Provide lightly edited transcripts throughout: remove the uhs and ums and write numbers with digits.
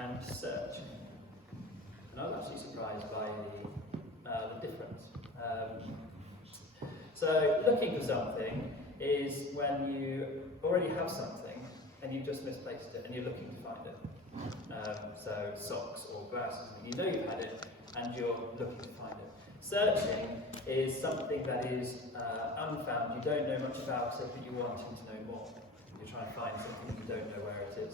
and search. And I was actually surprised by the difference. So looking for something is when you already have something and you've just misplaced it and you're looking to find it. So socks or glasses, you know you've had it and you're looking to find it. Searching is something that is unfound, you don't know much about it, but you're wanting to know more. You're trying to find something you don't know where it is.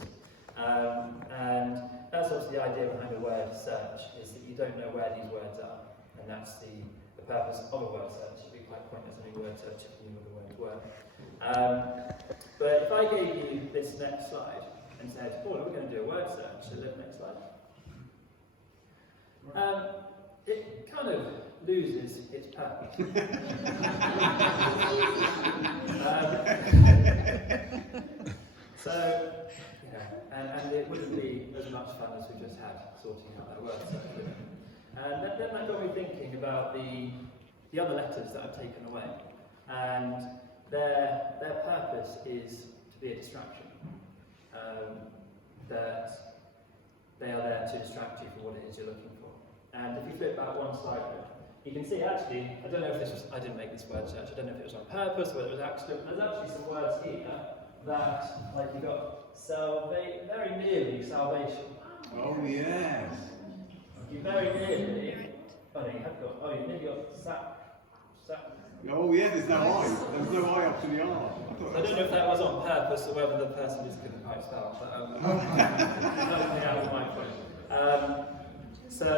And that's also the idea behind the word search, is that you don't know where these words are. And that's the purpose of a word search. It'd be quite pointless any word search if you knew what the words were. But if I gave you this next slide and said, oh, we're going to do a word search, so the next slide. It kind of loses its purpose. So, and it wouldn't be as much fun as we just had sorting out that word search, would it? And then that got me thinking about the other letters that I've taken away. And their purpose is to be a distraction. That they are there to distract you from what it is you're looking for. And if you flip back one slide, you can see actually, I don't know if this was, I didn't make this word search, I don't know if it was on purpose or whether it was accident, but there's actually some words here that, like you've got very nearly salvation. Oh yes. You very nearly, you nearly got sack. Oh yeah, there's no I. There's no I up to the R. I don't know if that was on purpose or whether the person just couldn't quite spell, but that was my point. So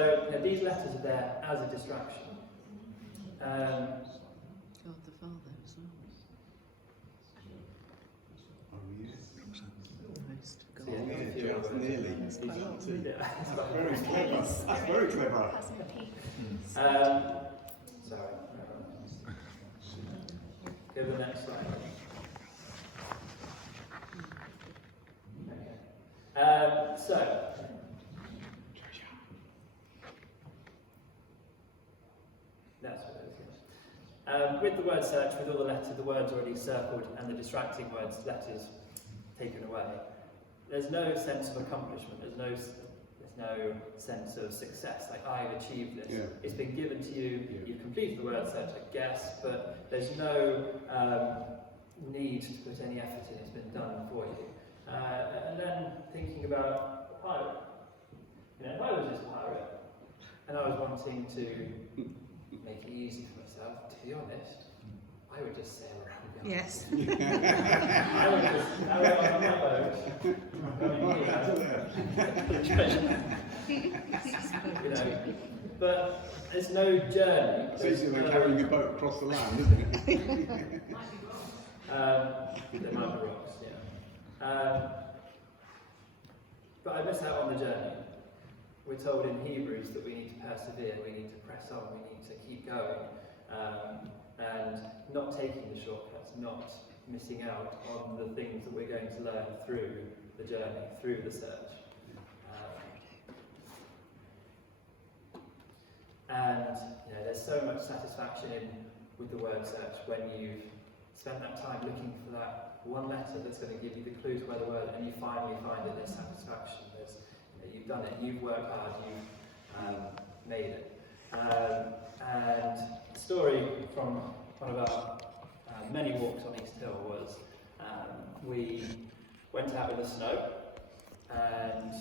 these letters are there as a distraction. God the Father as well. Oh yes. Almost God. So, yeah, Yeah, just nearly. That's quite a lot. Yeah. That's very clever. That's very clever. Sorry. Go to the next slide. Okay. So. That's what it is. With the word search, with all the words already circled and the distracting words, letters taken away, there's no sense of accomplishment, there's no sense of success, like I've achieved this. Yeah. It's been given to you, you've completed the word search, I guess, but there's no need to put any effort in, it's been done for you. And then thinking about a pirate. If I was this pirate, and I was wanting to make it easy for myself, to be honest, I would just sail around. Yes. I would just go out on my boat, but there's no journey. It's easier than carrying your boat across the land, isn't it? There might be rocks, yeah. But I miss out on the journey. We're told in Hebrews that we need to persevere, we need to press on, we need to keep going, and not taking the shortcuts, not missing out on the things that we're going to learn through the journey, through the search. And there's so much satisfaction with the word search when you've spent that time looking for that one letter that's going to give you the clue to where the word, and you finally find it. There's satisfaction. You've done it. You've worked hard. You've made it. And the story from one of our many walks on East Hill was we went out in the snow, and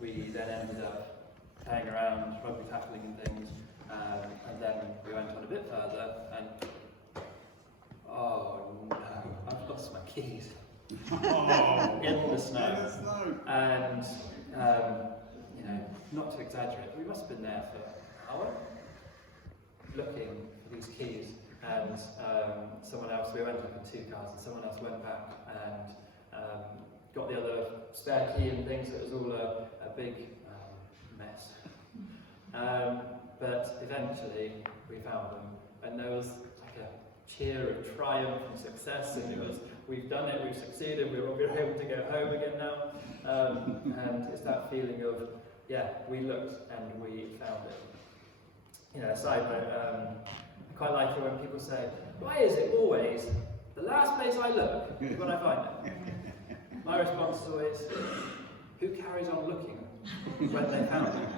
we then ended up playing around, rugby tackling and things, and then we went on a bit further, and oh no, I've lost my keys in the snow. And not to exaggerate, we must have been there for an hour looking for these keys, and someone else, we went up in 2 cars, and someone else went back and got the other spare key and things. It was all a big mess. But eventually we found them, and there was like a cheer of triumph and success, and it was, we've done it, we've succeeded, we're able to go home again now. And it's that feeling of, we looked and we found it. Side note, I quite like it when people say, why is it always the last place I look is when I find it? My response is always, who carries on looking when they found it.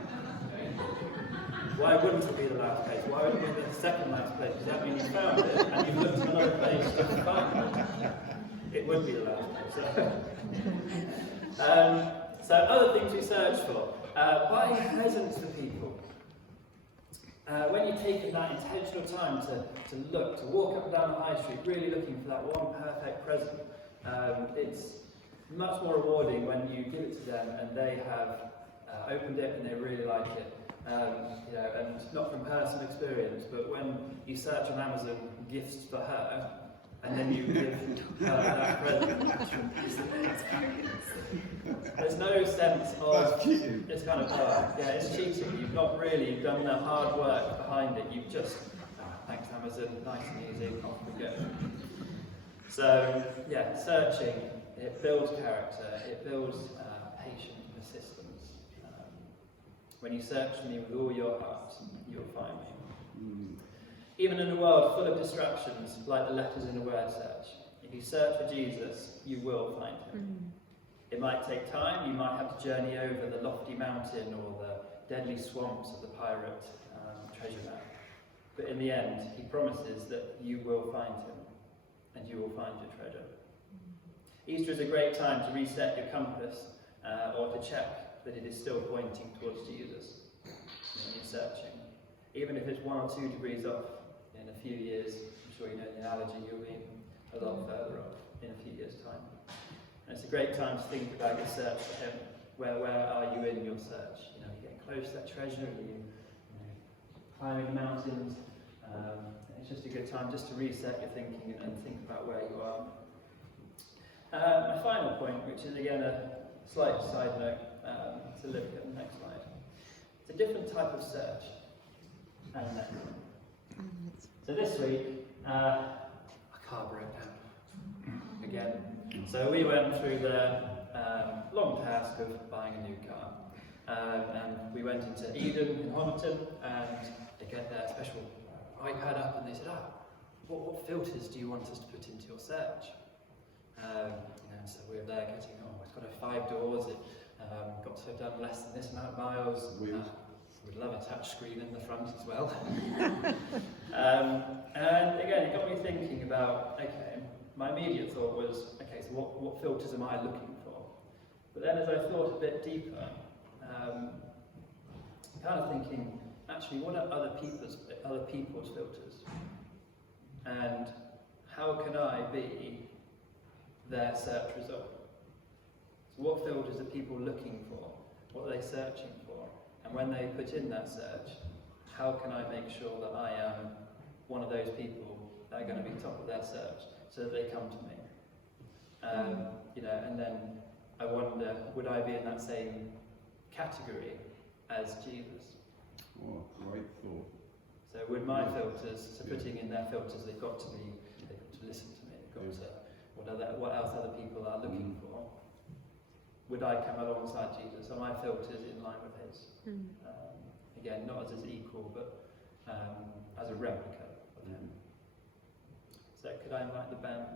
Why wouldn't it be the last place? Why would it be the second last place? Does that mean you found it and you've looked at another place to find it? It would be the last place. So other things we search for. Buying presents for people. When you've taken that intentional time to look, to walk up and down the high street, really looking for that one perfect present, it's much more rewarding when you give it to them and they have opened it and they really like it. And not from personal experience, but when you search on Amazon gifts for her, and then you give her that present, there's no sense of. That's cheating. It's kind of it's cheating. You've not really done the hard work behind it. You've just thanks Amazon, nice and easy, off we go. So searching, it builds character, it builds patient persistence. When you search for me with all your heart, you'll find me. Even in a world full of distractions, like the letters in a word search, if you search for Jesus, you will find him. It might take time, you might have to journey over the lofty mountain or the deadly swamps of the pirate treasure map. But in the end, he promises that you will find him, and you will find your treasure. Easter is a great time to reset your compass, or to check that it is still pointing towards Jesus when you're searching. Even if it's 1 or 2 degrees off in a few years, I'm sure you know the analogy, you'll be a lot further off in a few years' time. And it's a great time to think about your search for him. Where are you in your search? You're getting close to that treasure, you climbing the mountains. It's just a good time just to reset your thinking and think about where you are. My final point, which is again a slight side note, to look at the next slide. It's a different type of search. And so this week, a car broke down again. So we went through the long task of buying a new car. And we went into Eden in Homerton, and they get their special iPad up, and they said, what filters do you want us to put into your search? So we were there getting, it's got 5 doors, it got to have done less than this amount of miles. We'd love a touch screen in the front as well. And again, it got me thinking about, okay, my immediate thought was, okay, so what filters am I looking for? But then as I thought a bit deeper, kind of thinking, actually, what are other people's filters? And how can I be their search result? So what filters are people looking for? What are they searching for? And when they put in that search, how can I make sure that I am one of those people that are going to be top of their search so that they come to me? And then I wonder, would I be in that same category as Jesus? Oh, great thought. So would my filters, so putting in their filters, they've got to listen to me, they've got to, what else other people are looking for? Would I come alongside Jesus? Are my filters in line with his? Again, not as his equal, but as a replica of him. So could I invite the band